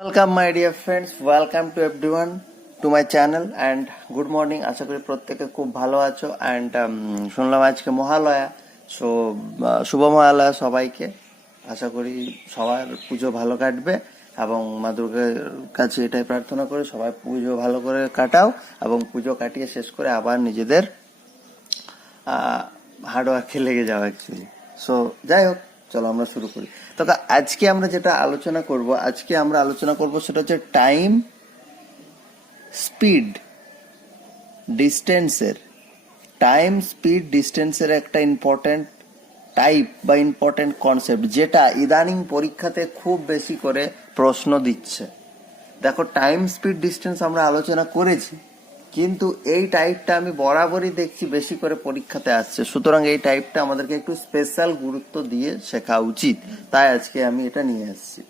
Welcome my dear friends welcome to everyone to my channel and good morning আশা করি প্রত্যেকে খুব ভালো আছো অ্যান্ড শুনলাম আজকে মহালয়া সো শুভ মহালয়া সবাইকে। আশা করি সবার পুজো ভালো কাটবে এবং মা দুর্গার কাছে এটাই প্রার্থনা করি, সবাই পুজো ভালো করে কাটাও এবং পুজো কাটিয়ে শেষ করে আবার নিজেদের হার্ডওয়ার্কে লেগে যাও অ্যাকচুয়ালি সো যাই হোক চলো আমরা শুরু করি। তবে আজকে আমরা যেটা আলোচনা করব, আজকে আমরা আলোচনা করব সেটা হচ্ছে টাইম স্পিড ডিস্টেন্সের টাইম স্পিড ডিস্টেন্সের একটা ইম্পর্টেন্ট টাইপ বা ইম্পর্টেন্ট কনসেপ্ট যেটা ইদানিং পরীক্ষাতে খুব বেশি করে প্রশ্ন দিচ্ছে। দেখো টাইম স্পিড ডিস্টেন্স আমরা আলোচনা করেছি। কিন্তু এই টাইপটা আমি বরাবরই দেখছি বেশি করে পরীক্ষাতে আসছে। সুতরাং এই টাইপটা আমাদেরকে একটু স্পেশাল গুরুত্ব দিয়ে শেখা উচিত। তাই আজকে আমি এটা নিয়ে আসছি।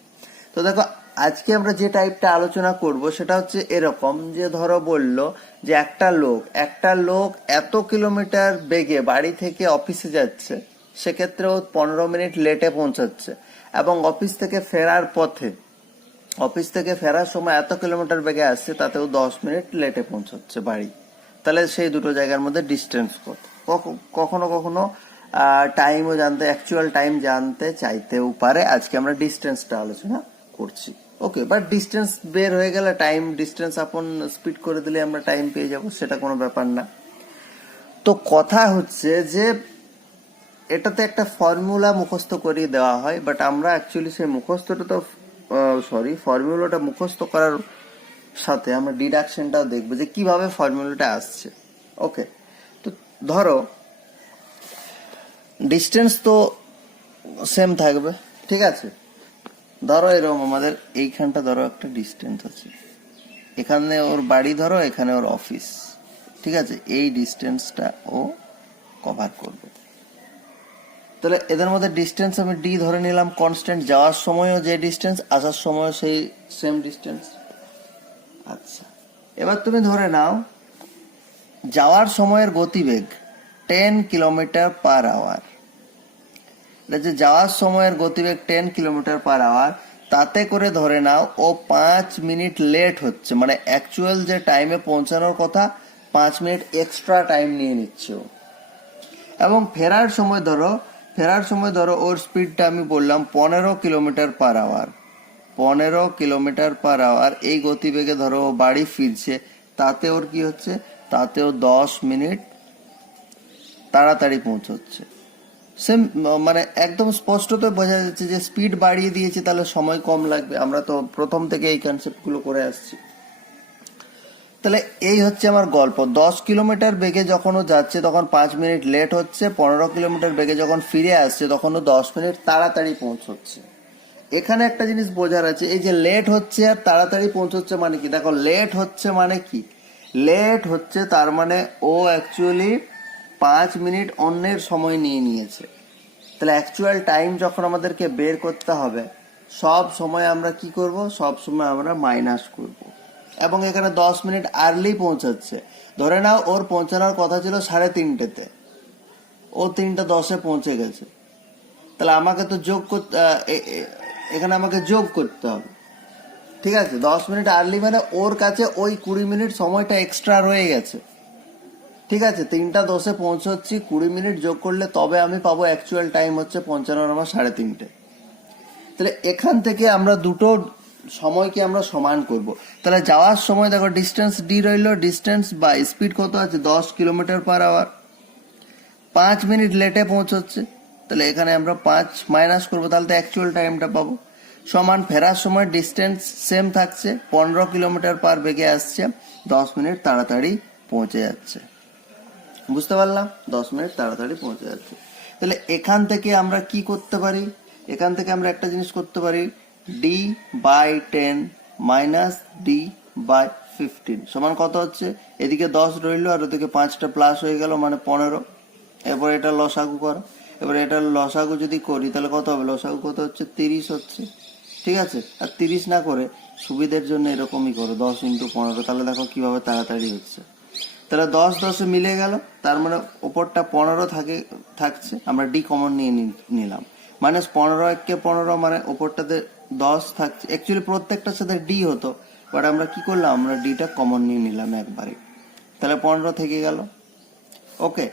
তো দেখো, আজকে আমরা যে টাইপটা আলোচনা করব সেটা হচ্ছে এরকম যে ধরো বলল যে একটা লোক একটা লোক এত কিলোমিটার বেগে বাড়ি থেকে অফিসে যাচ্ছে সেক্ষেত্রে ও পনেরো মিনিট লেটে পৌঁছাচ্ছে এবং অফিস থেকে ফেরার পথে অফিস থেকে ফেরার সময় এত কিলোমিটার বেগে আসছে, তাতেও দশ মিনিট লেটে পৌঁছচ্ছে বাড়ি। তাহলে সেই দুটো জায়গার মধ্যে ডিস্টেন্স কত? কখ- কখনো কখনো টাইমও জানতে অ্যাকচুয়াল টাইম জানতে চাইতেও পারে। আজকে আমরা ডিস্টেন্সটা আলোচনা করছি। ওকে বাট ডিস্টেন্স বের হয়ে গেলে টাইম ডিস্টেন্স আপন স্পিড করে দিলে আমরা টাইম পেয়ে যাব, সেটা কোনো ব্যাপার না। তো কথা হচ্ছে যে, এটাতে একটা ফর্মুলা মুখস্থ করিয়ে দেওয়া হয় বাট আমরা অ্যাকচুয়ালি সেই মুখস্থটা তো সরি ফর্মুলাটা মুখস্থ করার সাথে আমরা ডিডাকশনটাও দেখব যে কীভাবে ফর্মুলাটা আসছে। ওকে তো ধরো ডিস্টেন্স তো সেম থাকবে, ঠিক আছে? ধরো এরকম আমাদের এইখানটা ধরো একটা ডিস্টেন্স আছে। এখানে ওর বাড়ি ধরো, এখানে ওর অফিস ঠিক আছে? এই ডিস্টেন্সটা ও কভার করবে। তাহলে এদের মধ্যে ডিস্টেন্স আমি ডি ধরে নিলাম কনস্ট্যান্ট যাওয়ার সময়ও যে ডিস্টেন্স আসার সময়ও সেই সেম ডিস্টেন্স আচ্ছা এবার তুমি ধরে নাও, যাওয়ার সময়ের গতিবেগ টেন কিলোমিটার পার আওয়ার এটা যে যাওয়ার সময়ের গতিবেগ টেন কিলোমিটার পার আওয়ার তাতে করে ধরে নাও, ও পাঁচ মিনিট লেট হচ্ছে। মানে অ্যাকচুয়াল যে টাইমে পৌঁছানোর কথা, পাঁচ মিনিট এক্সট্রা টাইম নিয়ে নিচ্ছে এবং ফেরার সময় ধরো ফেরার সময় ধরো ওর স্পিডটা আমি বললাম পনেরো কিলোমিটার পার আওয়ার পনেরো কিলোমিটার পার আওয়ার এই গতিবেগে ধরো ও বাড়ি ফিরছে, তাতে ওর কি হচ্ছে? তাতে ও দশ মিনিট তাড়াতাড়ি পৌঁছচ্ছে। সেম মানে একদম স্পষ্টত বোঝা যাচ্ছে যে স্পিড বাড়িয়ে দিয়েছে, তাহলে সময় কম লাগবে। আমরা তো প্রথম থেকে এই কনসেপ্টগুলো করে আসছি। তাহলে এই হচ্ছে আমার গল্প। দশ কিলোমিটার বেগে যখন ও যাচ্ছে, তখন পাঁচ মিনিট লেট হচ্ছে, পনেরো কিলোমিটার বেগে যখন ফিরে আসছে, তখন ও দশ মিনিট তাড়াতাড়ি পৌঁছচ্ছে। এখানে একটা জিনিস বোঝার আছে, এই যে লেট হচ্ছে আর তাড়াতাড়ি পৌঁছচ্ছে মানে কি? দেখো লেট হচ্ছে মানে কি? লেট হচ্ছে তার মানে ও অ্যাকচুয়ালি পাঁচ মিনিট অন্যের সময় নিয়ে নিয়েছে। তাহলে অ্যাকচুয়াল টাইম যখন আমাদেরকে বের করতে হবে, সব সময় আমরা কি করব? সব সময় আমরা মাইনাস করব। এবং এখানে দশ মিনিট আর্লি পৌঁছাচ্ছে। ধরে নাও, ওর পৌঁছানোর কথা ছিল সাড়ে তিনটেতে। ও তিনটা দশে পৌঁছে গেছে। তাহলে আমাকে তো যোগ করতে এখানে আমাকে যোগ করতে হবে। ঠিক আছে? দশ মিনিট আর্লি মানে ওর কাছে ওই কুড়ি মিনিট সময়টা এক্সট্রা রয়ে গেছে। ঠিক আছে? তিনটা দশে পৌঁছচ্ছি, কুড়ি মিনিট যোগ করলে তবে আমি পাবো অ্যাকচুয়াল টাইম হচ্ছে পৌঁছানোর আমার সাড়ে তিনটে। তাহলে এখান থেকে আমরা দুটো সময়কে আমরা সমান করব। তাহলে যাওয়ার সময় দেখো ডিস্টেন্স ডি রইল ডিস্টেন্স বা স্পিড কত আছে? দশ কিলোমিটার পার আওয়ার পাঁচ মিনিট লেটে পৌঁছচ্ছে। তাহলে এখানে আমরা পাঁচ মাইনাস করব, তাহলে তো অ্যাকচুয়াল টাইমটা পাবো। সমান ফেরার সময় ডিস্টেন্স সেম থাকছে, পনেরো কিলোমিটার পার বেগে আসছে, দশ মিনিট তাড়াতাড়ি পৌঁছে যাচ্ছে। বুঝতে পারলাম? দশ মিনিট তাড়াতাড়ি পৌঁছে যাচ্ছে। তাহলে এখান থেকে আমরা কি করতে পারি? এখান থেকে আমরা একটা জিনিস করতে পারি D by ten minus D by fifteen সমান কত হচ্ছে? এদিকে দশ রইল আর ওদিকে পাঁচটা প্লাস হয়ে গেল মানে পনেরো। এরপর এটা লসাগু করো। এবার এটা লসাগু যদি করি, তাহলে কত হবে? লসাগু কত হচ্ছে? তিরিশ হচ্ছে। ঠিক আছে? আর তিরিশ না করে সুবিধের জন্য এরকমই করো। দশ ইন্টু পনেরো, তাহলে দেখো কীভাবে তাড়াতাড়ি হচ্ছে। তাহলে দশ দশে মিলে গেল। তার মানে ওপরটা পনেরো থাকে, থাকছে। আমরা ডি কমন নিয়ে নিলাম। মাইনাস পনেরো এককে পনেরো মানে ওপরটাতে দশ থাকছে। অ্যাকচুয়ালি প্রত্যেকটার সাথে ডি হতো বাট আমরা কি করলাম? আমরা ডিটা কমন নিয়ে নিলাম একবারে। তাহলে পনেরো থেকে গেল। ওকে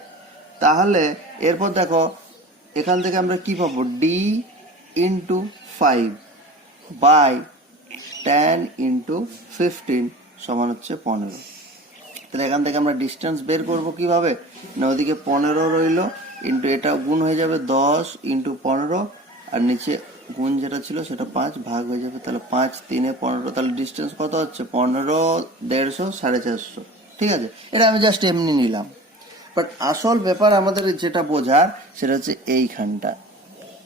তাহলে এরপর দেখো, এখান থেকে আমরা কি পাবো? D into five by ten into fifteen সমান হচ্ছে পনেরো। তাহলে এখান থেকে আমরা ডিস্টেন্স বের করব কীভাবে? না ওদিকে পনেরো রইল ইন্টু এটা গুণ হয়ে যাবে দশ ইন্টু পনেরো, আর নিচে গুণ যেটা ছিল সেটা পাঁচ ভাগ হয়ে যাবে, তাহলে পাঁচ তিনে পনেরো, তাহলে ডিস্টেন্স কত হচ্ছে? পনেরো, দেড়শো, সাড়ে চারশো। ঠিক আছে? এটা আমি জাস্ট এমনি নিলাম। বাট আসল ব্যাপার আমাদের যেটা বোঝার, সেটা হচ্ছে এইখানটা।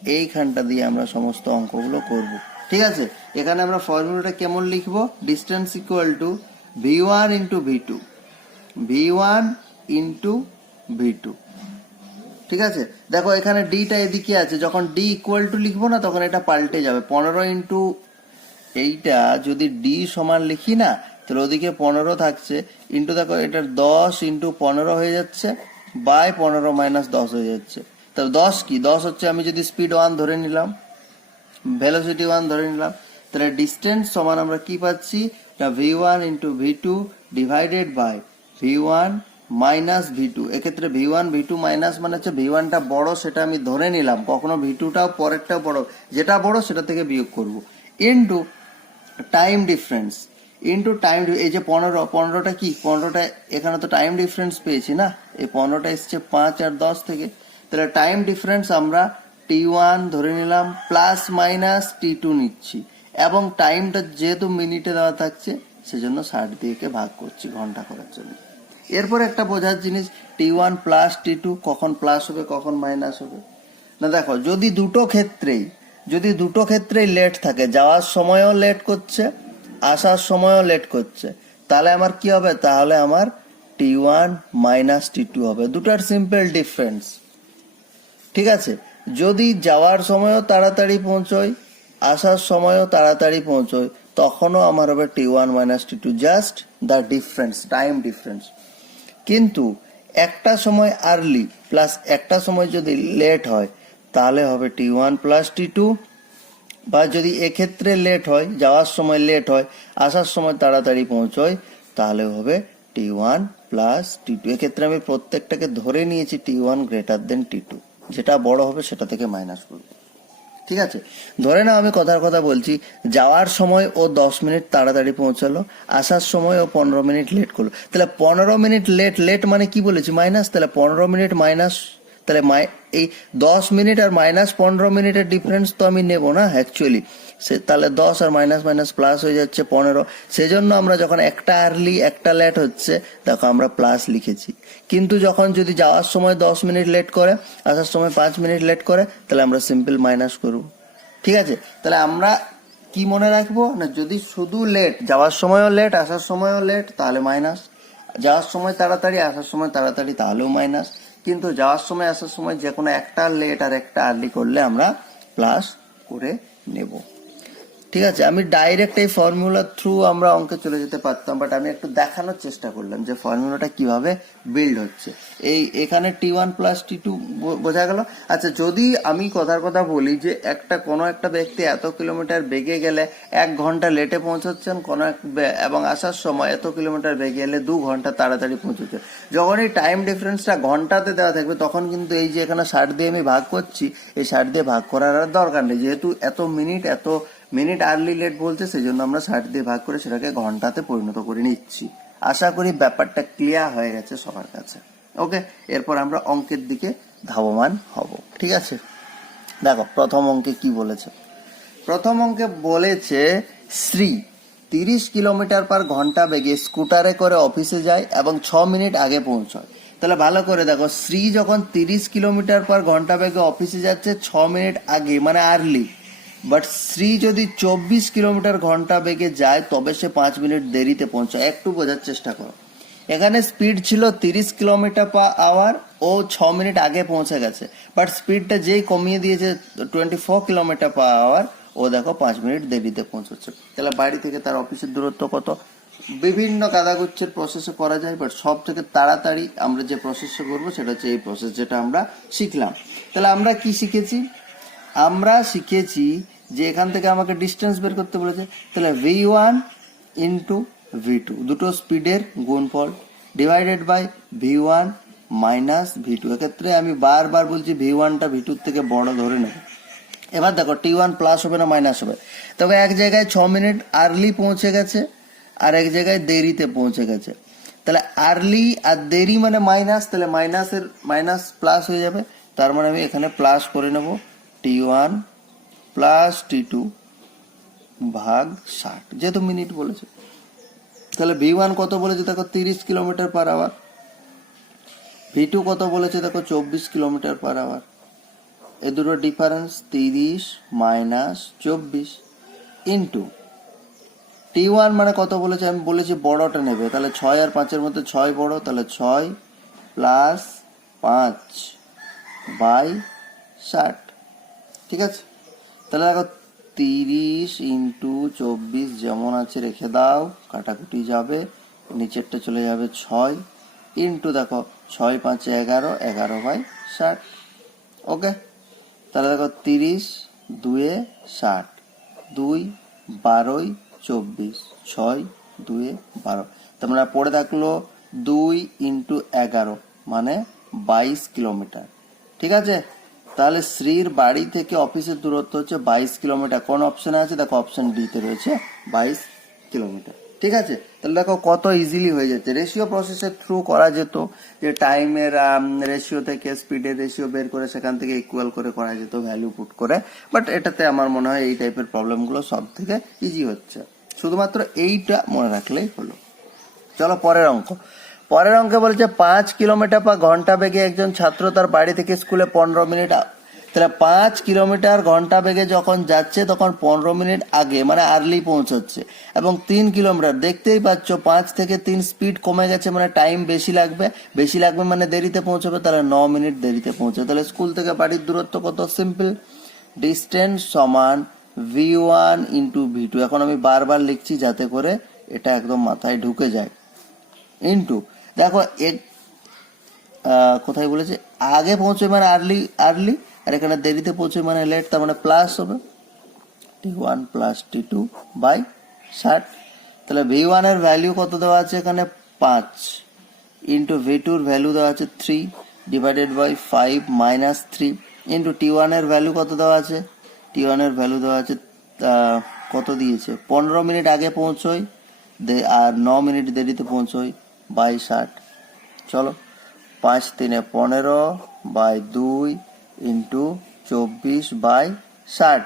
এইখানটা দিয়ে আমরা সমস্ত অঙ্কগুলো করব। ঠিক আছে? এখানে আমরা ফর্মুলাটা কেমন লিখব? Distance equal to V one into V two V one into V two ঠিক আছে? দেখো, এখানে ডিটা এদিকে আছে। যখন ডি ইকুয়াল টু লিখব না, তখন এটা পাল্টে যাবে। পনেরো ইন্টু এইটা যদি ডি সমান লিখি না, তাহলে ওদিকে পনেরো থাকছে। ইন্টু দেখো, এটার দশ ইন্টু পনেরো হয়ে যাচ্ছে বাই পনেরো মাইনাস দশ হয়ে যাচ্ছে। তাহলে দশ কি? দশ হচ্ছে আমি যদি স্পিড ওয়ান ধরে নিলাম ভেলোসিটি ওয়ান ধরে নিলাম, তাহলে ডিস্টেন্স সমান আমরা কি পাচ্ছি? V one into V two divided by V one minus V two এক্ষেত্রে V one V two minus মানে হচ্ছে ভি ওয়ানটা বড়, সেটা আমি ধরে নিলাম। কখনো ভি টুটাও পরেরটাও বড়, যেটা বড় সেটা থেকে বিয়োগ করব। Into time difference into time এই যে পনেরো, পনেরোটা কি? পনেরোটা, এখানে তো টাইম ডিফারেন্স পেয়েছি না? এই পনেরোটা এসছে পাঁচ আর দশ থেকে। তাহলে টাইম ডিফারেন্স আমরা টি ওয়ান ধরে নিলাম প্লাস মাইনাস টি টু নিচ্ছি। এবং টাইমটা যেহেতু মিনিটে দেওয়া থাকছে, সেজন্য ষাট দিয়েকে ভাগ করছি ঘণ্টা করার জন্য। এরপর একটা বোঝার জিনিস T one plus T two কখন প্লাস হবে, কখন মাইনাস হবে। না দেখো, যদি দুটো ক্ষেত্রেই, যদি দুটো ক্ষেত্রেই লেট থাকে, যাওয়ার সময়ও লেট করছে, আসার সময়ও লেট করছে, তাহলে আমার কি হবে? তাহলে আমার T one minus T two হবে। দুটার সিম্পল ডিফারেন্স ঠিক আছে? যদি যাওয়ার সময়ও তাড়াতাড়ি পৌঁছই, আসার সময়ও তাড়াতাড়ি পৌঁছই, তখনও আমার হবে T one minus T two just the difference time difference কিন্তু একটা সময় আর্লি প্লাস একটা সময় যদি লেট হয়, তাহলে হবে T one plus T two বা যদি এক্ষেত্রে লেট হয়, যাওয়ার সময় লেট হয়, আসার সময় তাড়াতাড়ি পৌঁছয়, তাহলে হবে T one plus T two এক্ষেত্রে আমি প্রত্যেকটাকে ধরে নিয়েছি T one greater than T two যেটা বড় হবে, সেটা থেকে মাইনাস করব। ঠিক আছে? ধরে নাও আমি কথার কথা বলছি, যাওয়ার সময় ও দশ মিনিট তাড়াতাড়ি পৌঁছালো, আসার সময় ও পনেরো মিনিট লেট করল। তাহলে পনেরো মিনিট লেট লেট মানে কি বলেছি? মাইনাস তাহলে পনেরো মিনিট মাইনাস তাহলে এই দশ মিনিট আর মাইনাস পনেরো মিনিটের ডিফারেন্স তো আমি নেব না অ্যাকচুয়ালি সে তাহলে দশ আর মাইনাস মাইনাস প্লাস হয়ে যাচ্ছে পনেরো। সেজন্য আমরা যখন একটা আর্লি একটা লেট হচ্ছে, দেখো আমরা প্লাস লিখেছি। কিন্তু যখন যদি যাওয়ার সময় দশ মিনিট লেট করে, আসার সময় পাঁচ মিনিট লেট করে, তাহলে আমরা সিম্পল মাইনাস করব। ঠিক আছে? তাহলে আমরা কি মনে রাখব? না, যদি শুধু লেট যাওয়ার সময়ও লেট আসার সময়ও লেট তাহলে মাইনাস যাওয়ার সময় তাড়াতাড়ি, আসার সময় তাড়াতাড়ি, তাহলেও মাইনাস কিন্তু যাওয়ার সময়, আসার সময় যে কোনো একটা লেট আর একটা আর্লি করলে আমরা প্লাস করে নেব। ঠিক আছে, আমি ডাইরেক্ট এই ফর্মুলার থ্রু আমরা অঙ্কে চলে যেতে পারতাম বাট আমি একটু দেখানোর চেষ্টা করলাম যে ফর্মুলাটা কীভাবে বিল্ড হচ্ছে। এই, এখানে T one plus T two বোঝা গেল? আচ্ছা যদি আমি কথার কথা বলি যে একটা, কোনো একটা ব্যক্তি এত কিলোমিটার বেগে গেলে এক ঘণ্টা লেটে পৌঁছচ্ছেন, কোনো এক এবং আসার সময় এত কিলোমিটার বেগে গেলে দু ঘণ্টা তাড়াতাড়ি পৌঁছচ্ছে যখন এই টাইম ডিফারেন্সটা ঘন্টাতে দেওয়া থাকবে, তখন কিন্তু এই যে এখানে ষাট দিয়ে আমি ভাগ করছি, এই ষাট দিয়ে ভাগ করার আর দরকার নেই। যেহেতু এত মিনিট এত মিনিট আর্লি লেট বলছে সেই জন্য আমরা ষাট দিয়ে ভাগ করে সেটাকে ঘন্টাতে পরিণত করে নিচ্ছি। আশা করি ব্যাপারটা ক্লিয়ার হয়ে গেছে সবার কাছে। ওকে, এরপর আমরা অঙ্কের দিকে ধাবমান হব, ঠিক আছে? দেখো, প্রথম অঙ্কে কি বলেছে? প্রথম অঙ্কে বলেছে, শ্রী, তিরিশ কিলোমিটার পার ঘণ্টা বেগে স্কুটারে করে অফিসে যায় এবং ছ মিনিট আগে পৌঁছয়। তাহলে ভালো করে দেখো, শ্রী যখন তিরিশ কিলোমিটার পার ঘণ্টা বেগে অফিসে যাচ্ছে, ছ মিনিট আগে মানে আর্লি বাট শ্রী যদি চব্বিশ কিলোমিটার ঘণ্টা বেগে যায়, তবে সে পাঁচ মিনিট দেরিতে পৌঁছায়। একটু বোঝার চেষ্টা করো। এখানে স্পিড ছিল তিরিশ কিলোমিটার পার আওয়ার ও ছ মিনিট আগে পৌঁছে গেছে। বাট স্পিডটা যেই কমিয়ে দিয়েছে twenty four kilometre per hour ও দেখো পাঁচ মিনিট দেরিতে পৌঁছচ্ছে। তাহলে বাড়ি থেকে তার অফিসের দূরত্ব কত? বিভিন্ন কাদাগুচ্ছের প্রসেসে করা যায় বাট সব থেকে তাড়াতাড়ি আমরা যে প্রসেসে করব, সেটা হচ্ছে এই প্রসেস যেটা আমরা শিখলাম। তাহলে আমরা কি শিখেছি? আমরা শিখেছি যে এখান থেকে আমাকে ডিস্টেন্স বের করতে বলেছে। তাহলে V one into V two দুটো স্পিডের গুণফল divided by V one minus V two এক্ষেত্রে আমি বারবার বলছি ভি ওয়ানটা ভি টুর থেকে বড় ধরে নেব। এবার দেখো টি ওয়ান প্লাস হবে না মাইনাস হবে। তবে এক জায়গায় ছ মিনিট আর্লি পৌঁছে গেছে, আর এক জায়গায় দেরিতে পৌঁছে গেছে। তাহলে আর্লি আর দেরি মানে মাইনাস তাহলে মাইনাসের মাইনাস প্লাস হয়ে যাবে। তার মানে আমি এখানে প্লাস করে নেব। T one plus T two ভাগ ষাট। যেহেতু মিনিট বলেছে। তাহলে ভি ওয়ান কত বলেছে? দেখো, তিরিশ kilometre per hour V two কত বলেছে? দেখো, চব্বিশ কিলোমিটার পার আওয়ার এ দুটো ডিফারেন্স তিরিশ মাইনাস চব্বিশ ইন্টু টি ওয়ান মানে কত বলেছে? আমি বলেছি বড়টা নেবে। তাহলে ছয় আর পাঁচের মধ্যে ছয় বড়, তাহলে ছয় প্লাস পাঁচ বাই ষাট। ঠিক আছে? তাহলে দেখো, তিরিশ ইন্টু চব্বিশ যেমন আছে, রেখে দাও, কাটাকুটি যাবে, নিচেরটা চলে যাবে ছয় ইন্টু দেখো, ছয় পাঁচে এগারো এগারো বাই ষাট। ওকে? তাহলে দেখো, তিরিশ দুয়ে ষাট, দুই বারোই চব্বিশ, ছয় দুয়ে বারো। তোমরা পড়ে থাকল দুই ইন্টু এগারো মানে বাইশ কিলোমিটার। ঠিক আছে? তাহলে শ্রীর বাড়ি থেকে অফিসের দূরত্ব হচ্ছে বাইশ কিলোমিটার। কোন অপশনে আছে? দেখো অপশন ডিতে রয়েছে, বাইশ কিলোমিটার। ঠিক আছে? তাহলে দেখো কত ইজিলি হয়ে যাচ্ছে। রেশিও প্রসেসের থ্রু করা যেত, যে টাইমের রেশিও থেকে স্পিডের রেশিও বের করে সেখান থেকে ইকুয়াল করে করা যেত ভ্যালু পুট করে। বাট এটাতে আমার মনে হয় এই টাইপের প্রবলেমগুলো সব থেকে ইজি হচ্ছে। শুধুমাত্র এইটা মনে রাখলেই হলো। চলো পরের অঙ্ক। পরের অঙ্কে বলছে পাঁচ কিলোমিটার বা ঘণ্টা বেগে একজন ছাত্র তার বাড়ি থেকে স্কুলে পনেরো মিনিট তাহলে পাঁচ কিলোমিটার, ঘণ্টা বেগে যখন যাচ্ছে তখন পনেরো মিনিট আগে মানে আর্লি পৌঁছচ্ছে। এবং তিন কিলোমিটার, দেখতেই পাচ্ছ পাঁচ থেকে তিন স্পিড কমে গেছে মানে টাইম বেশি লাগবে। বেশি লাগবে মানে দেরিতে পৌঁছবে, তাহলে ন মিনিট দেরিতে পৌঁছে তাহলে স্কুল থেকে বাড়ির দূরত্ব কত? সিম্পল ডিস্টেন্স সমান V one into V two এখন আমি বারবার লিখছি যাতে করে এটা একদম মাথায় ঢুকে যায়। ইন্টু দেখো এক কোথায় বলেছে? আগে পৌঁছবে মানে আর্লি আর্লি আর এখানে দেরিতে পৌঁছবে মানে লেট তার মানে প্লাস হবে। T one plus T two by ষাট। তাহলে ভি ওয়ানের ভ্যালু কত দেওয়া আছে এখানে? পাঁচ। ইন্টু ভি টুর ভ্যালু দেওয়া আছে three divided by five minus three into T ওয়ানের ভ্যালু কত দেওয়া আছে? টি ওয়ানের ভ্যালু দেওয়া আছে কত দিয়েছে? পনেরো মিনিট আগে পৌঁছোয় আর ন মিনিট দেরিতে পৌঁছোই বাই ষাট চলো, পাঁচ তিনে পনেরো বাই দুই ইন্টু চব্বিশ বাই ষাট।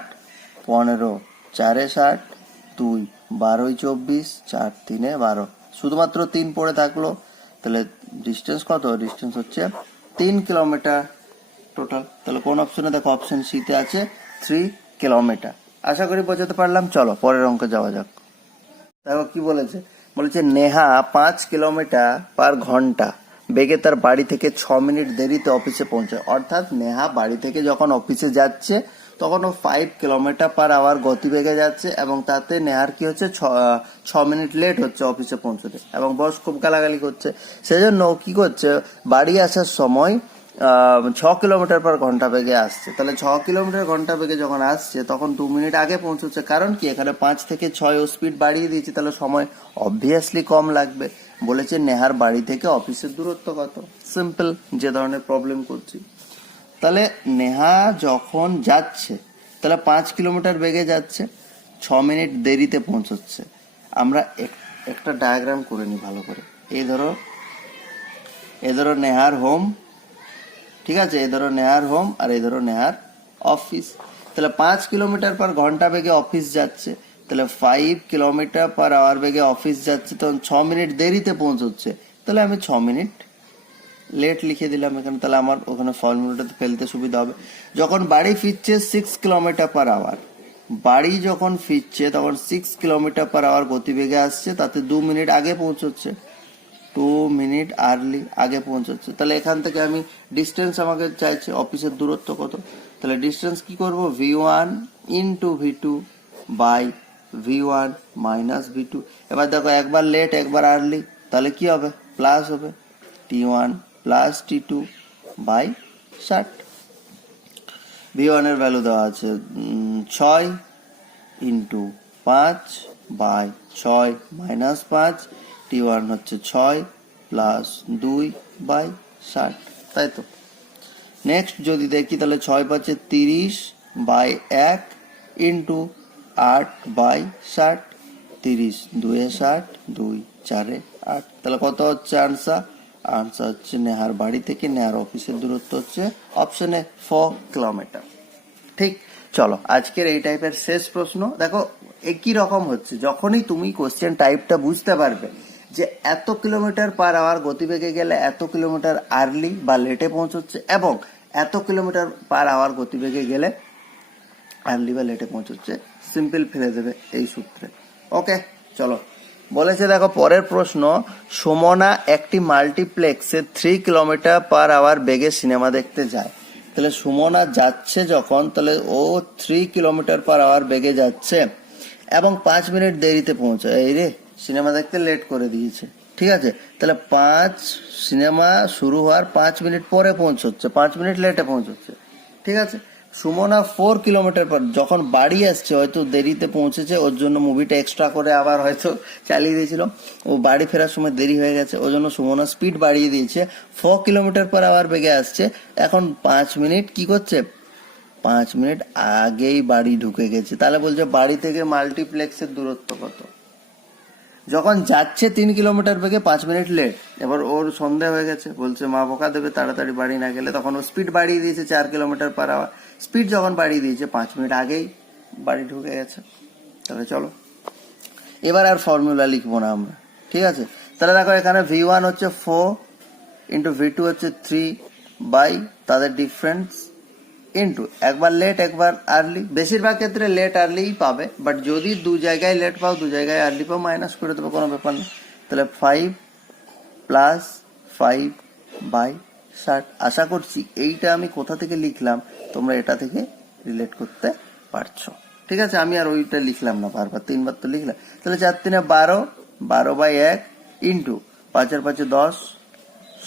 পনেরো, চারে ষাট, দুই, বারোই চব্বিশ, চার তিনে বারো। শুধুমাত্র তিন পড়ে থাকল, তাহলে ডিস্টেন্স কত? ডিস্টেন্স হচ্ছে তিন কিলোমিটার টোটাল তাহলে কোন অপশনে দেখো অপশন সিতে আছে থ্রি কিলোমিটার আশা করি বোঝাতে পারলাম। চলো, পরের অঙ্কে যাওয়া যাক। দেখো কি বলেছে বলেছে, নেহা পাঁচ কিলোমিটার পার ঘণ্টা বেগে তার বাড়ি থেকে ছ মিনিট দেরিতে অফিসে পৌঁছায়। অর্থাৎ নেহা বাড়ি থেকে যখন অফিসে যাচ্ছে, তখন ও ফাইভ কিলোমিটার পার আওয়ার গতিবেগে যাচ্ছে এবং তাতে নেহার কি হচ্ছে, ছ মিনিট লেট হচ্ছে অফিসে পৌঁছতে এবং বস খুব গালাগালি করছে। সেজন্য ও কি করছে, বাড়ি আসার সময় ছ কিলোমিটার পর ঘণ্টা বেগে আসছে। তাহলে ছ কিলোমিটার ঘণ্টা বেগে যখন আসছে, তখন দু মিনিট আগে পৌঁছচ্ছে। কারণ কি? এখানে পাঁচ থেকে ছয় ও স্পিড বাড়িয়ে দিয়েছে। তাহলে সময় অবভিয়াসলি কম লাগবে। বলেছে নেহার বাড়ি থেকে অফিসের দূরত্ব কত? সিম্পল যে ধরনের প্রবলেম করছি। তাহলে নেহা যখন যাচ্ছে, তাহলে পাঁচ কিলোমিটার বেগে যাচ্ছে, ছ মিনিট দেরিতে পৌঁছচ্ছে। আমরা এক- একটা ডায়াগ্রাম করে নিই ভালো করে। এই ধরো এ ধরো নেহার হোম ঠিক আছে, এই ধরো নেহার হোম আর এই ধরো নেহার অফিস তাহলে পাঁচ কিলোমিটার পার ঘণ্টা বেগে অফিস যাচ্ছে, তাহলে ফাইভ কিলোমিটার পার আওয়ার বেগে অফিস যাচ্ছে, তখন ছ মিনিট দেরিতে পৌঁছচ্ছে। তাহলে আমি ছ মিনিট লেট লিখে দিলাম এখানে, তাহলে আমার ওখানে ফর্মুলাটাতে ফেলতে সুবিধা হবে। যখন বাড়ি ফিরছে সিক্স কিলোমিটার পার আওয়ার বাড়ি যখন ফিরছে, তখন সিক্স কিলোমিটার পার আওয়ার গতিবেগে আসছে, তাতে দু মিনিট আগে পৌঁছচ্ছে। টু মিনিট আর্লি আগে পৌঁছচ্ছে। তাহলে এখান থেকে আমি ডিস্টেন্স আমাকে চাইছে অফিসের দূরত্ব কত? তাহলে ডিস্টেন্স কি করব? V one into V two by V one minus V two এবার দেখো একবার লেট একবার আর্লি তাহলে কি হবে? প্লাস হবে। T one plus T two by ষাট। ভি ওয়ানের ভ্যালু দেওয়া আছে ছয় ইন্টু পাঁচ বাই ছয় মাইনাস পাঁচ। টি ওয়ান হচ্ছে ছয় প্লাস দুই বাই ষাট, তাই তো? নেক্সট যদি দেখি তাহলে ছয় পাঁচে তিরিশ বাই এক ইন্টু আট বাই ষাট, তিরিশ দুয়ে ষাট, দুই চারে আট। তাহলে কত হচ্ছে আনসার আনসার হচ্ছে নেহার বাড়ি থেকে নেহার অফিসের দূরত্ব হচ্ছে অপশনে ফোর কিলোমিটার ঠিক? চলো, আজকের এই টাইপের শেষ প্রশ্ন। দেখো, একই রকম হচ্ছে। যখনই তুমি কোশ্চেন টাইপটা বুঝতে পারবে যে এত কিলোমিটার পার আওয়ার গতিবেগে গেলে এত কিলোমিটার আর্লি বা লেটে পৌঁছচ্ছে এবং এত কিলোমিটার পার আওয়ার গতিবেগে গেলে আর্লি বা লেটে পৌঁছচ্ছে, সিম্পল ফেলে দেবে এই সূত্রে। ওকে, চলো। বলেছে, দেখো, পরের প্রশ্ন, সুমনা একটি মাল্টিপ্লেক্সে থ্রি কিলোমিটার পার আওয়ার বেগে সিনেমা দেখতে যায়। তাহলে সুমনা যাচ্ছে যখন, তাহলে ও থ্রি কিলোমিটার পার আওয়ার বেগে যাচ্ছে এবং পাঁচ মিনিট দেরিতে পৌঁছায়। এই রে সিনেমা দেখতে লেট করে দিয়েছে। ঠিক আছে? তাহলে পাঁচ সিনেমা শুরু হওয়ার পাঁচ মিনিট পরে পৌঁছচ্ছে, পাঁচ মিনিট লেটে পৌঁছচ্ছে। ঠিক আছে? সুমনা ফোর কিলোমিটার পর যখন বাড়ি আসছে, হয়তো দেরিতে পৌঁছেছে, ওর জন্য মুভিটা এক্সট্রা করে আবার হয়তো চালিয়ে দিয়েছিল। ও বাড়ি ফেরার সময় দেরি হয়ে গেছে ওই জন্য সুমনা স্পিড বাড়িয়ে দিয়েছে। ফোর কিলোমিটার পর আবার বেগে আসছে। এখন পাঁচ মিনিট কি করছে? পাঁচ মিনিট আগেই বাড়ি ঢুকে গেছে। তাহলে বলছে বাড়ি থেকে মাল্টিপ্লেক্সের দূরত্ব কত? যখন যাচ্ছে তিন কিলোমিটার বেগে পাঁচ মিনিট লেট এবার ওর সন্ধে হয়ে গেছে, বলছে, মা, বোকা দেবে, তাড়াতাড়ি বাড়ি না গেলে। তখন ও স্পিড বাড়িয়ে দিয়েছে চার কিলোমিটার পার আওয়ার স্পিড যখন বাড়িয়ে দিয়েছে, পাঁচ মিনিট আগেই বাড়ি ঢুকে গেছে। তাহলে চলো। এবার আর ফর্মুলা লিখব না আমরা, ঠিক আছে? তাহলে দেখো, এখানে ভি ওয়ান হচ্ছে ফোর ইন্টু ভি টু হচ্ছে থ্রি বাই তাদের ডিফারেন্স ইন্টু একবার লেট একবার আর্লি বেশিরভাগ ক্ষেত্রে লেট আর্লিই পাবে বাট যদি দু জায়গায় লেট পাও, দু জায়গায় আর্লি পাও মাইনাস করে দেবো, কোনো ব্যাপার না। তাহলে ফাইভ প্লাস ফাইভ বাই ষাট। আশা করছি এইটা আমি কোথা থেকে লিখলাম, তোমরা এটা থেকে রিলেট করতে পারছ। ঠিক আছে? আমি আর ওইটা লিখলাম না, বারবার তিনবার তো লিখলাম। তাহলে চার তিনে বারো বারো বাই এক ইন্টু পাঁচের পাঁচে দশ,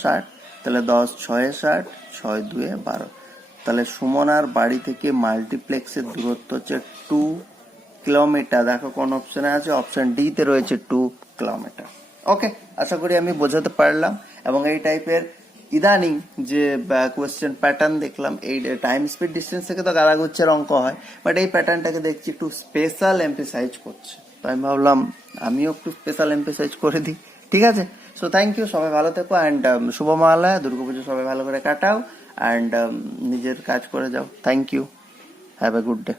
ষাট। তাহলে দশ, ছয়ে, ষাট, ছয়, দুয়ে বারো। তাহলে সুমনার বাড়ি থেকে মাল্টিপ্লেক্সের দূরত্ব হচ্ছে টু কিলোমিটার দেখো কোন অপশনে আছে অপশন ডি তে রয়েছে টু কিলোমিটার ওকে আশা করি আমি বোঝাতে পারলাম এবং এই টাইপের ইদানিং যে কোয়েশ্চেন প্যাটার্ন দেখলাম, এই টাইম স্পিড ডিস্টেন্স থেকে তো গালাগুচ্ছের অঙ্ক হয় বাট এই প্যাটার্নটাকে দেখছি একটু স্পেশাল এমফেসাইজ করছে। তো আমি ভাবলাম, আমিও একটু স্পেশাল এমফেসাইজ করে দিই। ঠিক আছে? সো থ্যাংক ইউ সবাই ভালো থেকো অ্যান্ড শুভ মহালয়া দুর্গাপুজো সবাই ভালো করে কাটাও। অ্যান্ড নিজের কাজ করে যাও. Thank you have a good day